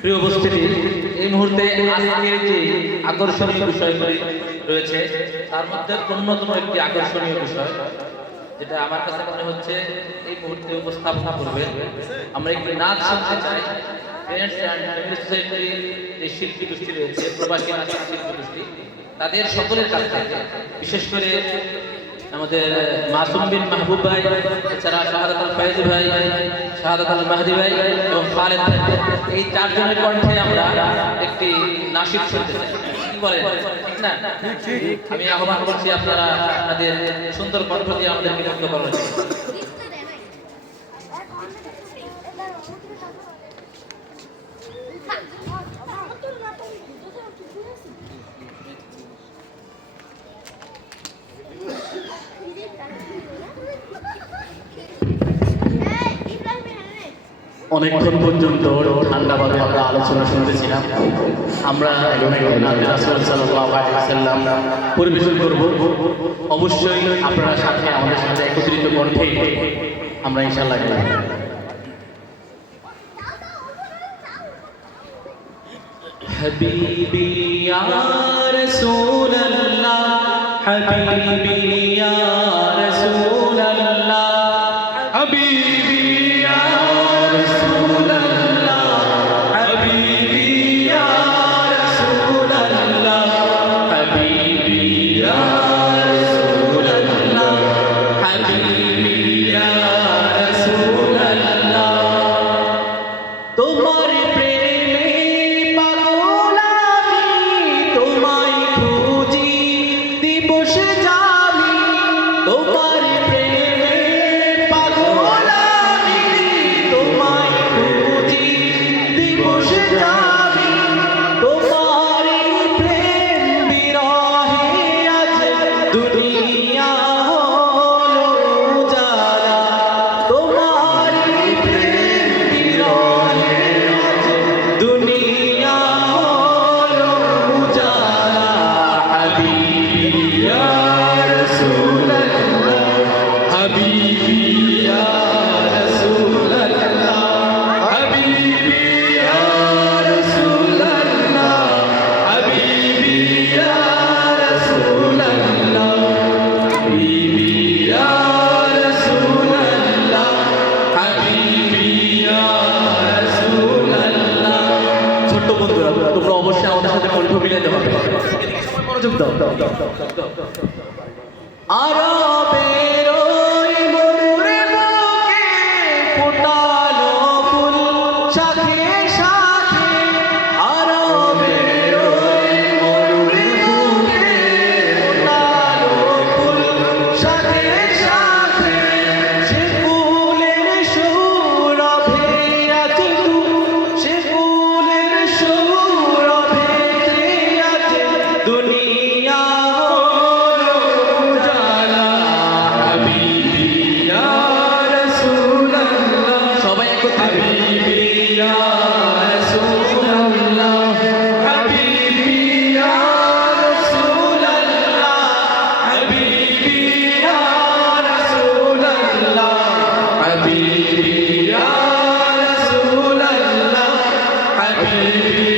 প্রিয় উপস্থিতি, এই মুহূর্তে আজকের যে আকর্ষণীয় বিষয়গুলি রয়েছে তার মধ্যে অন্যতম একটি আকর্ষণীয় বিষয় যেটা আমার কাছে মনে হচ্ছে এই মুহূর্তে উপস্থাপনা করবে। আমরা একটি নাচ শুনতে চাই। ফ্রেন্ডস অ্যান্ড ফ্যামিলি সোসাইটির যে শিল্পী গোষ্ঠী রয়েছে, প্রবাসী নাচের শিল্পী গোষ্ঠী, তাদের সকলের কাছ থেকে, বিশেষ করে আমাদের মাসুম বিন মাহবুব ভাই, এছাড়া শাহাদাত আল ফায়েজ ভাই, শাহাদাত আল মাহদি ভাই এবং খালেদ ভাই, এই চারজনের কণ্ঠে আমরা একটি নাশিদ শুনতে চাই। কি বলেন, ঠিক না? আমি আহ্বান করছি আপনারা আপনাদের সুন্দর কণ্ঠ দিয়ে আমাদের বিরক্ত করেন। অনেকক্ষণ পর্যন্ত ঠান্ডাভাবে আমরা আলোচনা শুনতেছিলাম। আমরা রাসূল সাল্লাল্লাহু আলাইহি ওয়াসাল্লাম পরিবেশন করব। অবশ্যই আপনারা সাথে আমাদের সাথে একত্রিত কণ্ঠে আমরা ইনশাআল্লাহ গাইব। হাবিবি ইয়া রাসূলুল্লাহ, হাবিবি ইয়া রাসূলুল্লাহ, হাবিবি ইয়া রাসূলুল্লাহ, হাবিবি ইয়া রাসূলুল্লাহ, হাবিবি ইয়া রাসূলুল্লাহ, হাবিবি ইয়া রাসূলুল্লাহ। তোমার প্রেমে পাগল আমি, তোমায় খুঁজি দিবস জামি। তোমার প্রেমে পাগল আমি, তোমায় খুঁজি দিবস জামি। তোমার প্রেম বিরহে আজ দুনিয়া হলো উজালা। তোমার প্রেম বিরহে আজ দুনিয়া হলো উজালা। হাবিবি ইয়া রাসূলুল্লাহ, হাবিবি ইয়া রাসূলুল্লাহ, হাবিবি ইয়া রাসূলুল্লাহ, হাবিবি ইয়া রাসূলুল্লাহ, হাবিবি ইয়া রাসূলুল্লাহ, হাবিবি ইয়া রাসূলুল্লাহ। ছোট্ট বন্ধুরা, তোমরা অবশ্যই আমাদের সাথে কণ্ঠ মিলাতে হবে। মনোযোগ দাও। আরবের ওই মরুরে বুকে ফোটালো ফুল শাখে শাখে। আরবের ওই মরুরে বুকে ফোটালো ফুল শাখে শাখে। সে ফুলের সৌরভে আছে সে ফুলের সৌরভে আছে দুনিয়া হলো উজালা। হাবিবি ইয়া রাসূলুল্লাহ, সবাই একত্রে হাবিবি ইয়া রাসূলুল্লাহ, হাবিবি ইয়া রাসূলুল্লাহ, হাবিবি ইয়া রাসূলুল্লাহ, হাবিবি ইয়া রাসূলুল্লাহ, হাবিবি